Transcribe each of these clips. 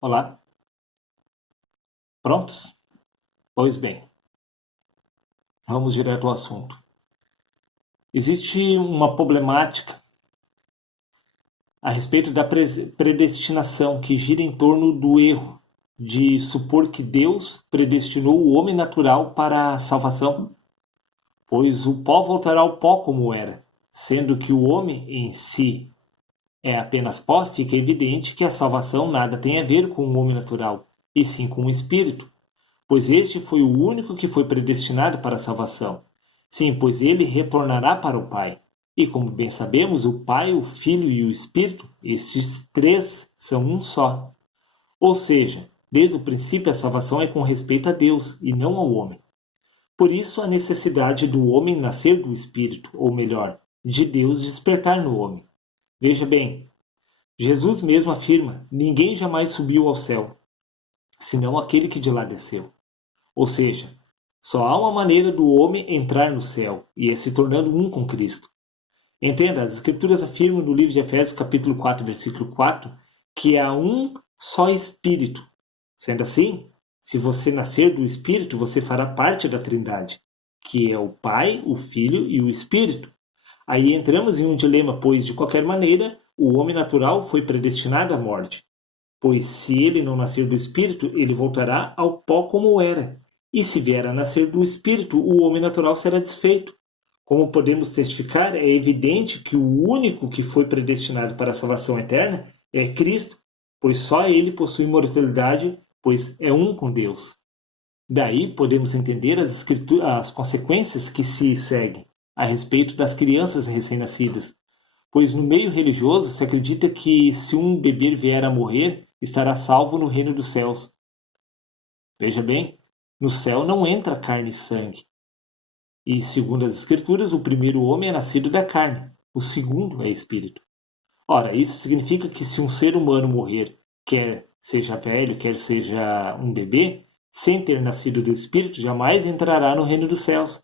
Olá, prontos? Pois bem, vamos direto ao assunto. Existe uma problemática a respeito da predestinação que gira em torno do erro de supor que Deus predestinou o homem natural para a salvação, pois o pó voltará ao pó como era, sendo que o homem em si é apenas pó, fica evidente que a salvação nada tem a ver com o homem natural, e sim com o espírito, pois este foi o único que foi predestinado para a salvação. Sim, pois ele retornará para o Pai. E como bem sabemos, o Pai, o Filho e o Espírito, estes três são um só. Ou seja, desde o princípio a salvação é com respeito a Deus e não ao homem. Por isso a necessidade do homem nascer do Espírito, ou melhor, de Deus despertar no homem. Veja bem, Jesus mesmo afirma: ninguém jamais subiu ao céu, senão aquele que de lá desceu. Ou seja, só há uma maneira do homem entrar no céu, e é se tornando um com Cristo. Entenda, as Escrituras afirmam no livro de Efésios, capítulo 4, versículo 4, que há um só Espírito. Sendo assim, se você nascer do Espírito, você fará parte da Trindade, que é o Pai, o Filho e o Espírito. Aí entramos em um dilema, pois, de qualquer maneira, o homem natural foi predestinado à morte. Pois se ele não nascer do Espírito, ele voltará ao pó como era. E se vier a nascer do Espírito, o homem natural será desfeito. Como podemos testificar, é evidente que o único que foi predestinado para a salvação eterna é Cristo, pois só ele possui imortalidade, pois é um com Deus. Daí podemos entender as consequências que se seguem a respeito das crianças recém-nascidas, pois no meio religioso se acredita que se um bebê vier a morrer, estará salvo no reino dos céus. Veja bem, no céu não entra carne e sangue. E, segundo as Escrituras, o primeiro homem é nascido da carne, o segundo é espírito. Ora, isso significa que se um ser humano morrer, quer seja velho, quer seja um bebê, sem ter nascido do espírito, jamais entrará no reino dos céus.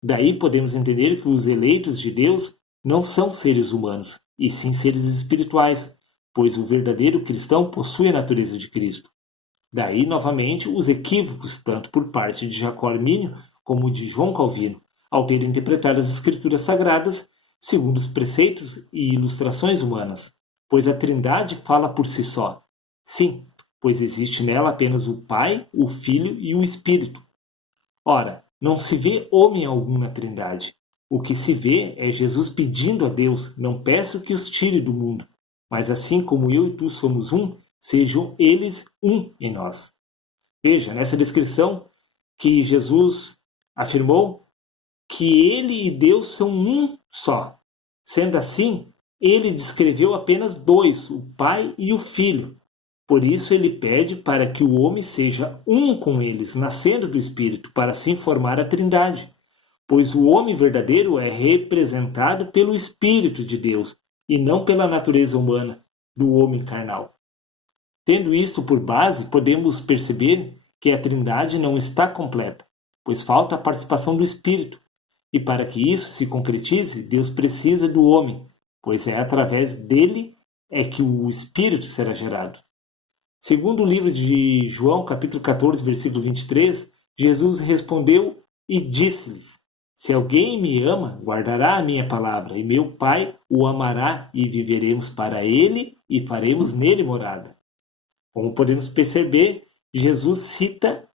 Daí podemos entender que os eleitos de Deus não são seres humanos, e sim seres espirituais, pois o verdadeiro cristão possui a natureza de Cristo. Daí, novamente, os equívocos, tanto por parte de Jacó Armínio como de João Calvino, ao ter interpretado as Escrituras Sagradas segundo os preceitos e ilustrações humanas, pois a Trindade fala por si só. Sim, pois existe nela apenas o Pai, o Filho e o Espírito. Ora, não se vê homem algum na Trindade. O que se vê é Jesus pedindo a Deus: não peço que os tire do mundo, mas assim como eu e tu somos um, sejam eles um em nós. Veja, nessa descrição que Jesus afirmou que ele e Deus são um só. Sendo assim, ele descreveu apenas dois, o Pai e o Filho. Por isso ele pede para que o homem seja um com eles, nascendo do Espírito, para assim formar a Trindade. Pois o homem verdadeiro é representado pelo Espírito de Deus e não pela natureza humana do homem carnal. Tendo isto por base, podemos perceber que a Trindade não está completa, pois falta a participação do Espírito. E para que isso se concretize, Deus precisa do homem, pois é através dele é que o Espírito será gerado. Segundo o livro de João, capítulo 14, versículo 23, Jesus respondeu e disse-lhes: se alguém me ama, guardará a minha palavra, e meu Pai o amará, e viveremos para ele e faremos nele morada. Como podemos perceber, Jesus cita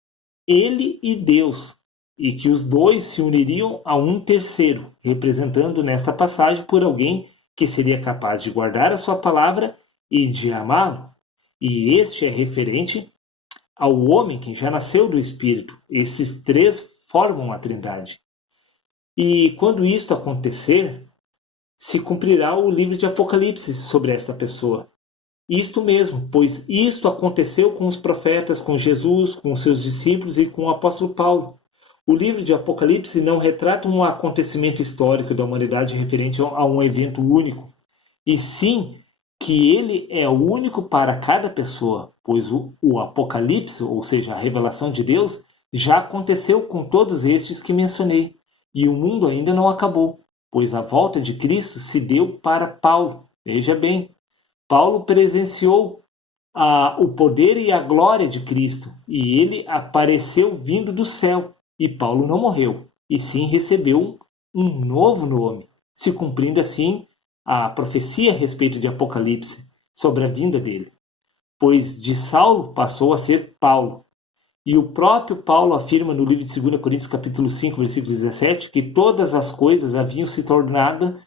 ele e Deus, e que os dois se uniriam a um terceiro, representando nesta passagem por alguém que seria capaz de guardar a sua palavra e de amá-lo. E este é referente ao homem que já nasceu do Espírito. Esses três formam a Trindade. E quando isto acontecer, se cumprirá o livro de Apocalipse sobre esta pessoa. Isto mesmo, pois isto aconteceu com os profetas, com Jesus, com seus discípulos e com o apóstolo Paulo. O livro de Apocalipse não retrata um acontecimento histórico da humanidade referente a um evento único, e sim que ele é único para cada pessoa, pois o Apocalipse, ou seja, a revelação de Deus, já aconteceu com todos estes que mencionei, e o mundo ainda não acabou, pois a volta de Cristo se deu para Paulo. Veja bem, Paulo presenciou o poder e a glória de Cristo, e ele apareceu vindo do céu, e Paulo não morreu, e sim recebeu um novo nome, se cumprindo assim a profecia a respeito de Apocalipse sobre a vinda dele. Pois de Saulo passou a ser Paulo. E o próprio Paulo afirma no livro de 2 Coríntios capítulo 5, versículo 17, que todas as coisas haviam se tornado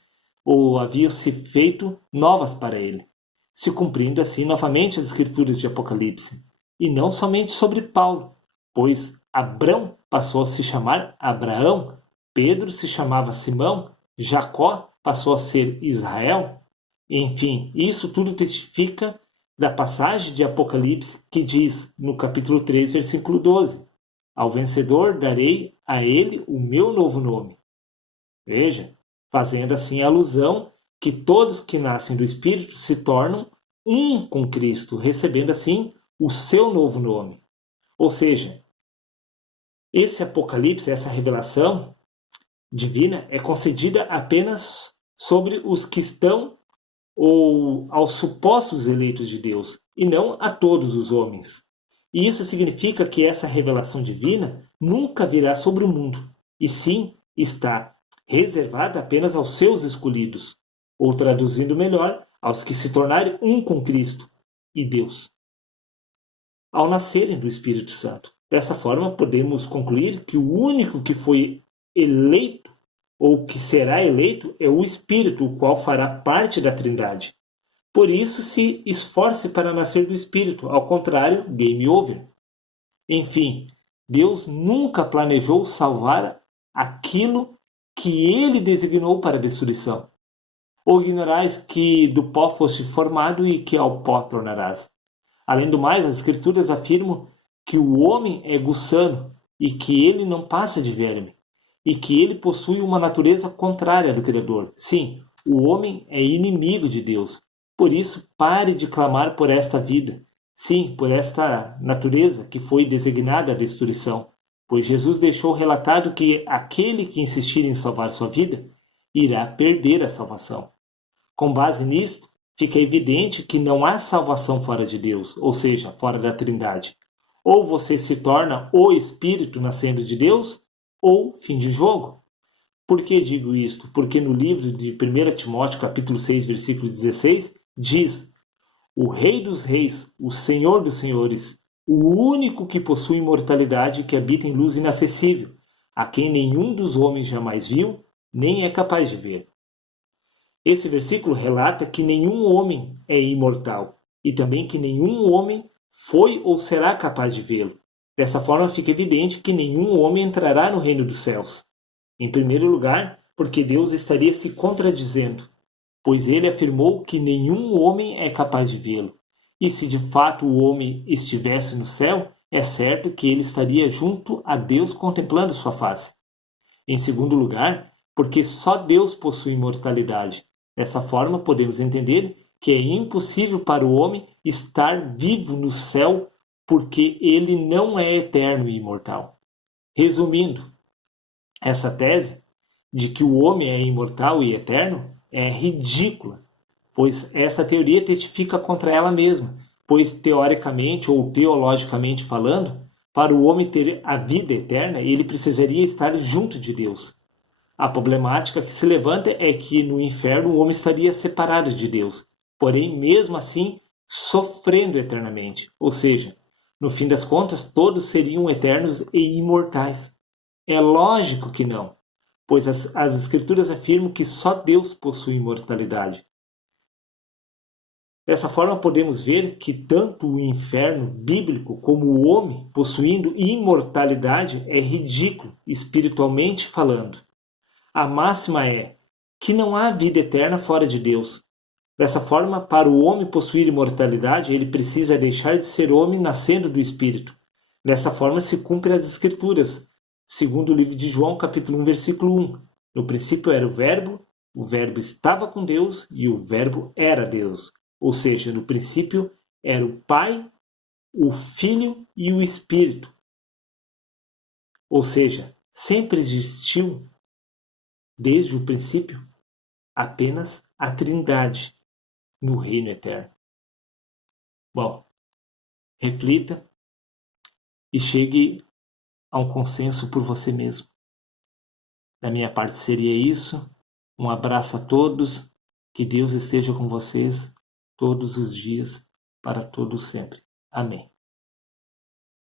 ou haviam se feito novas para ele, se cumprindo assim novamente as escrituras de Apocalipse. E não somente sobre Paulo, pois Abrão passou a se chamar Abraão, Pedro se chamava Simão, Jacó passou a ser Israel. Enfim, isso tudo testifica da passagem de Apocalipse que diz no capítulo 3, versículo 12: Ao vencedor darei a ele o meu novo nome. Veja, fazendo assim alusão que todos que nascem do Espírito se tornam um com Cristo, recebendo assim o seu novo nome. Ou seja, esse Apocalipse, essa revelação divina é concedida apenas sobre os que estão ou aos supostos eleitos de Deus, e não a todos os homens. E isso significa que essa revelação divina nunca virá sobre o mundo, e sim está reservada apenas aos seus escolhidos, ou traduzindo melhor, aos que se tornarem um com Cristo e Deus, ao nascerem do Espírito Santo. Dessa forma, podemos concluir que o único que foi eleito ou que será eleito é o Espírito, o qual fará parte da Trindade. Por isso, se esforce para nascer do Espírito, ao contrário, game over. Enfim, Deus nunca planejou salvar aquilo que ele designou para a destruição. Ou ignorais que do pó foste formado e que ao pó tornarás. Além do mais, as Escrituras afirmam que o homem é gussano e que ele não passa de verme, e que ele possui uma natureza contrária do Criador. Sim, o homem é inimigo de Deus. Por isso, pare de clamar por esta vida. Sim, por esta natureza que foi designada à destruição. Pois Jesus deixou relatado que aquele que insistir em salvar sua vida irá perder a salvação. Com base nisto, fica evidente que não há salvação fora de Deus, ou seja, fora da Trindade. Ou você se torna o Espírito nascendo de Deus, ou fim de jogo. Por que digo isto? Porque no livro de 1 Timóteo, capítulo 6, versículo 16, diz: O Rei dos Reis, o Senhor dos Senhores, o único que possui imortalidade e que habita em luz inacessível, a quem nenhum dos homens jamais viu, nem é capaz de ver. Esse versículo relata que nenhum homem é imortal e também que nenhum homem foi ou será capaz de vê-lo. Dessa forma, fica evidente que nenhum homem entrará no reino dos céus. Em primeiro lugar, porque Deus estaria se contradizendo, pois ele afirmou que nenhum homem é capaz de vê-lo. E se de fato o homem estivesse no céu, é certo que ele estaria junto a Deus contemplando sua face. Em segundo lugar, porque só Deus possui imortalidade. Dessa forma, podemos entender que é impossível para o homem estar vivo no céu porque ele não é eterno e imortal. Resumindo, essa tese de que o homem é imortal e eterno é ridícula, pois essa teoria testifica contra ela mesma, pois teoricamente ou teologicamente falando, para o homem ter a vida eterna, ele precisaria estar junto de Deus. A problemática que se levanta é que no inferno o homem estaria separado de Deus, porém, mesmo assim, sofrendo eternamente. Ou seja, no fim das contas, todos seriam eternos e imortais. É lógico que não, pois as Escrituras afirmam que só Deus possui imortalidade. Dessa forma, podemos ver que tanto o inferno bíblico como o homem possuindo imortalidade é ridículo, espiritualmente falando. A máxima é que não há vida eterna fora de Deus. Dessa forma, para o homem possuir imortalidade, ele precisa deixar de ser homem nascendo do Espírito. Dessa forma se cumpre as Escrituras, segundo o livro de João, capítulo 1, versículo 1. No princípio era o Verbo estava com Deus e o Verbo era Deus. Ou seja, no princípio era o Pai, o Filho e o Espírito. Ou seja, sempre existiu desde o princípio apenas a Trindade no reino eterno. Bom, reflita e chegue a um consenso por você mesmo. Da minha parte seria isso. Um abraço a todos. Que Deus esteja com vocês todos os dias, para todos sempre. Amém.